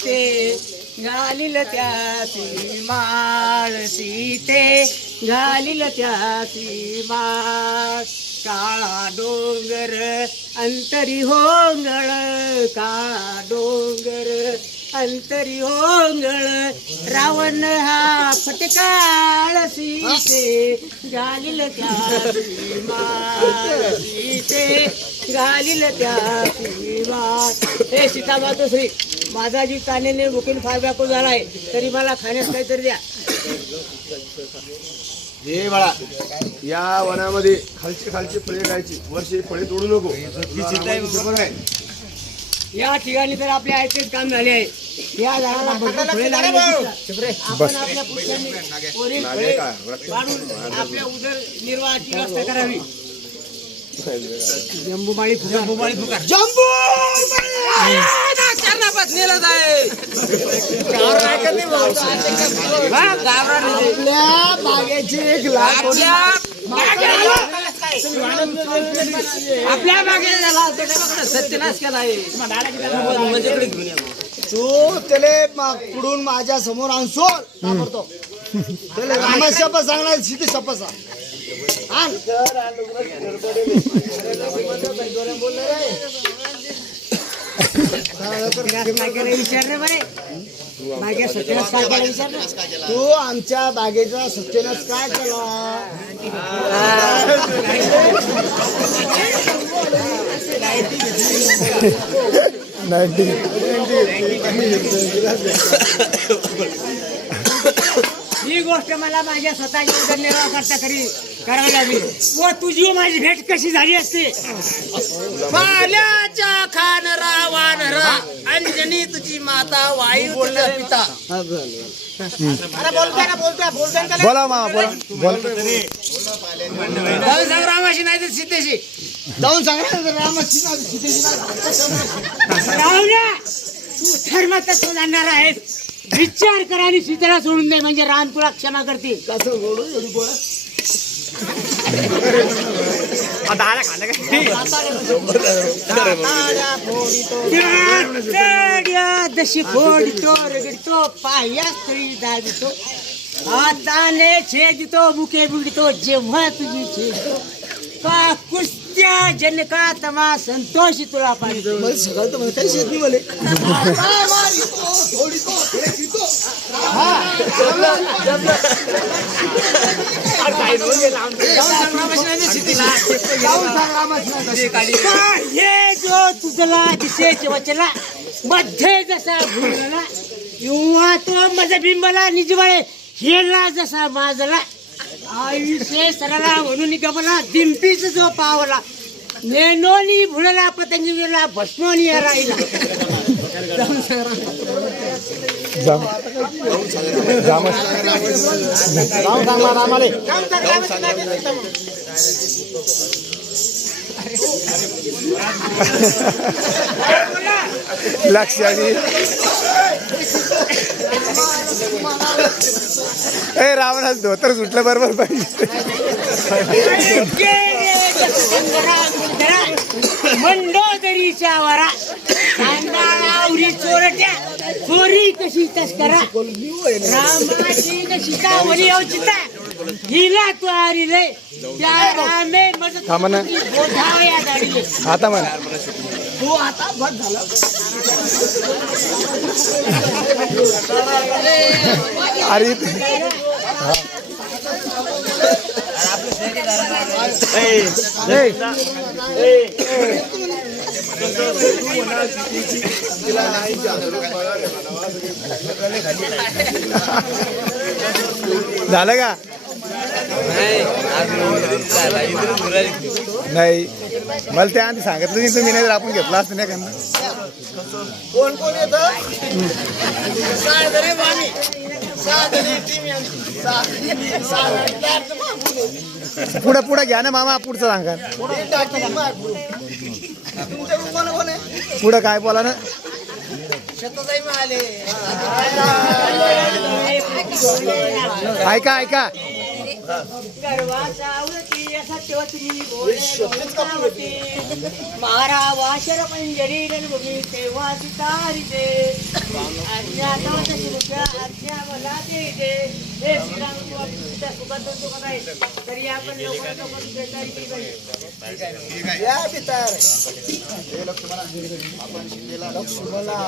सीते घालील त्यासी माळ सीते घालील त्यासी माळ काळा डोंगर अंतरी होंगळ काळा डोंगर अंतरी होंगळ रावण हा फटकाळ सीते घालील त्यासी माळ सीते घालील त्यासी माळ. हे सीतामातोश्री, माझा जी कानेने मुकीन फार व्याकुळ झालाय, तरी मला खाण्यास काहीतरी द्या. हे बाळा, या वनामध्ये खालची खालची फळे खायची, वरची फळे तोडू नको. ही सीता आहे, बरोबर आहे. या ठिकाणी तर आपले ऐकतेच काम झाले आहे. या झाडाला भरपूर फळे लागले आहेत. आपण आपल्या पुरुषांनी वरील फळे काढून आपल्या उदरनिर्वाहाची व्यवस्था करावी. जंबूमाळी फुकार आपल्या बागेची एक लाख आपल्या बागेला सत्यनाश केला आहे. तू त्याला पुढून माझ्या समोर आणसो ताबडतोब. त्याला रामाशप सांगणार, सीते शप सांग. विचारले बरे बागे सत्यनाश काय केला विचार. तू आमच्या बागेचा सत्यनाश काय केला? ही गोष्ट मला माझ्या स्वतःच्या उदरनिर्वाह करता करावी लागली. व तुझी माझी भेट कशी झाली असते? पाल्याच्या खान वानरा अंजनी तुझी माता वायू तुझा पिता. अरे बोलता बोला मामा, बोला. जाऊन सांग रामाशी नाही तर सीतेशी. जाऊन सांगा रामाची सीतेची. राहुल्या, तू धर्मतत्व जाणणार आहेस. विचार कर आणि सीतेला सोडून दे, म्हणजे राम तुला क्षमा करतील. कसं बोलू एवढी बोला. जशी फोडतो रगडतो पाया स्त्री दाबितो हाताने छेदतो मुके बिडतो जेव्हा तुझी छेदतो का कुस्त्या जनका तमा संतोषी तुला पाहिजे. मला सगळं तर मला काही शेत नाही. मला हे जो तुझला दिसेच वचला मध्ये जसा भुलला किंवा तो मज बिंबला निजवळे हेला जसा माजला आयुष्य सरला म्हणून गमला दिंपीच जो पावला नेनोनी भुळला पतंगीला भस्मोनी राहिला. लक्ष ए रावणाच धोतर सुटलं बरोबर पाहिजे. मंडोदरीच्या वरा कांदाळावरी चोरट्या चोरी कशी तस्करा रामाची सीतावरी अवचिता हिला तू हरिले त्या रामे बोधावया दाडीले. आता म्हणा तू आता बस झाला. अरे झालं का? नाही मला त्या आधी सांगितलं नाही तुम्ही, नाही तर आपण घेतला असतं नाही का. कोण कोण येत? पुढं पुढं घ्या ना मामा, पुढचं सांगा. पुढं काय बोला ना. ऐका ऐका मारा वाशर पंजरी तेव्हा सितारी ते इथे हे श्रीराम किंवा तुझ्या सुखात सुखात आहे तरी आपण लवकरात लवकर बेकारी केली पाहिजे. या बी तयार आहे. हे लक्ष्मणा आपण शिंदेला लक्ष्मणा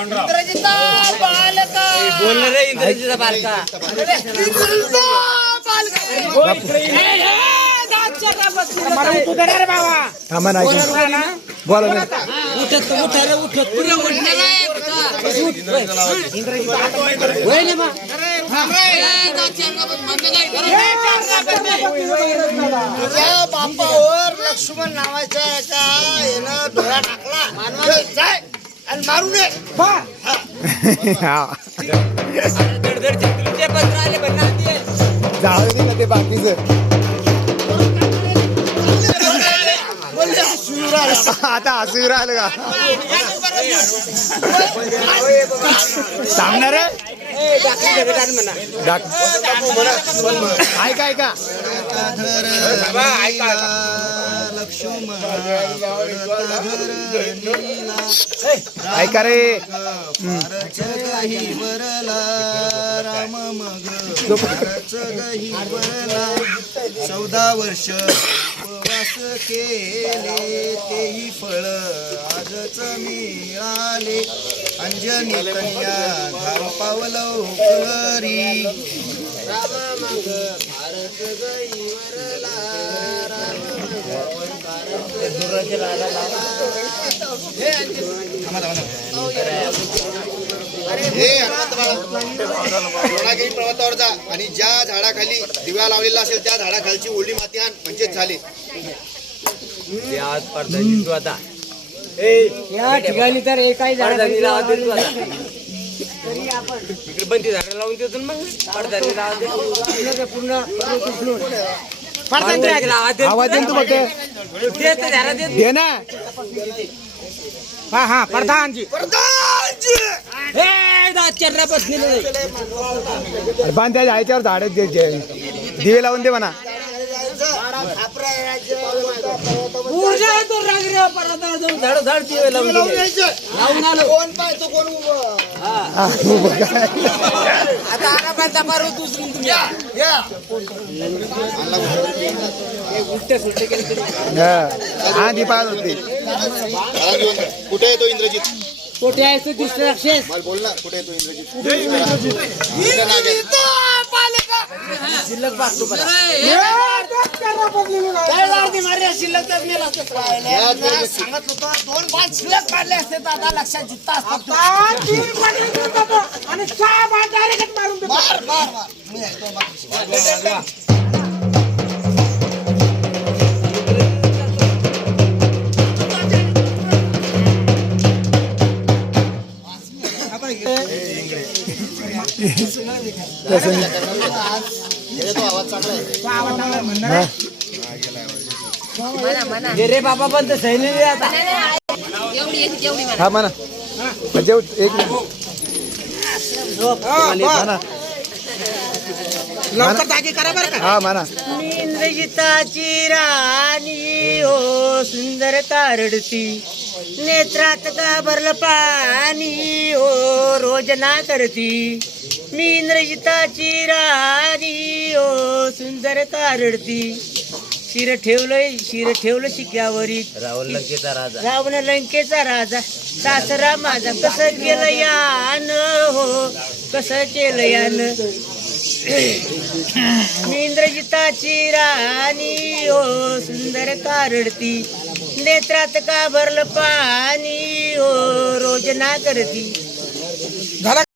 इंद्रजिता बालका बोलणार रे इंग्रजीचा बालका इंद्रजिता बालका तू देणार बाबा थांबा नाही बोला ना. उठत रे उठत पुरे तुझ्या बापावर लक्ष्मण नावाच्या एका यानं डोळा टाकला जाय आणि मारू नये. हा. तुमचे पत्र आले बनणार जाऊ दे ना ते बाकीचं. बोलले हसू राहिला. आता हसू राहिलं का सांगणार आहे? ऐका ऐका ऐका रे. राम मग 14 वर्ष उपवास केले तेही फळ आजच मिळाले अंजनी कन्या धाम पावलं करी राम मग भारत गई वरला राम हे हनुमंत बाळा द्रोणागिरी पर्वतावर जा आणि ज्या झाडाखाली दिवा लावलेला असेल त्या झाडाखालची ओली माती आण म्हणजेच झाले. आज पडदा तू आता या ठिकाणी तर एकाही पडदानी लावा दे तू आता. तरी आपण इकडे बंदी झाडं लावून देतो ना मग पडदानी लावा दे पूर्ण उचलून पडदानी लावा दे आवाज येईन तू फक्त दे तर झाडं दे दे ना. हा हा प्रधानजी हे दाचर्रा बसलेलं नाही अरे बांध त्या ह्याच्यावर झाड दिवे लावून दे म्हणा. ऊर्जा तो राग रे पर्वतावर जाऊन झाडं झाड दिवे लावून दिले. लावून आलो कोण पाहतो कोण उभं आता आरामाचा पर्वत उचलून तुम्ही या उलटे सुलटे केले तरी हा दीपाळ होते. मला घेऊन जा. कुठे येतो इंद्रजित? कोठे आहे तो दुसरा राक्षस मला बोल ना कुठे येतो इंद्रजित? कुठं नाग आहे? शिल्लक बागतो बरं सांगत होतो 2 बाण शिल्लक काढले असते तर आता लक्षात जित्ता असतात. आणि 6 बाण डायरेक्ट मारून देतो. मार मार मार मी ऐकतो बघ. तो आवाज चांगला आहे. रे बाबा पण तर सैनिक आहे आता हा म्हणा म्हणजे एक मिनिट. म्हणा. हा म्हणा. इंद्रजिताची राणी हो सुंदर कारडती नेत्रात का भरलं पाणी हो रोजना करती. मी इंद्रजिताची राणी हो सुंदर कारडती शिर ठेवलं शिक्यावरी रावण लंकेचा राजा सासरा माझा कसं केलं यान हो कसं केलं यान. मी इंद्रजिताची राणी हो सुंदर कारडती नेत्रात का भरलं पाणी हो रोजना करती.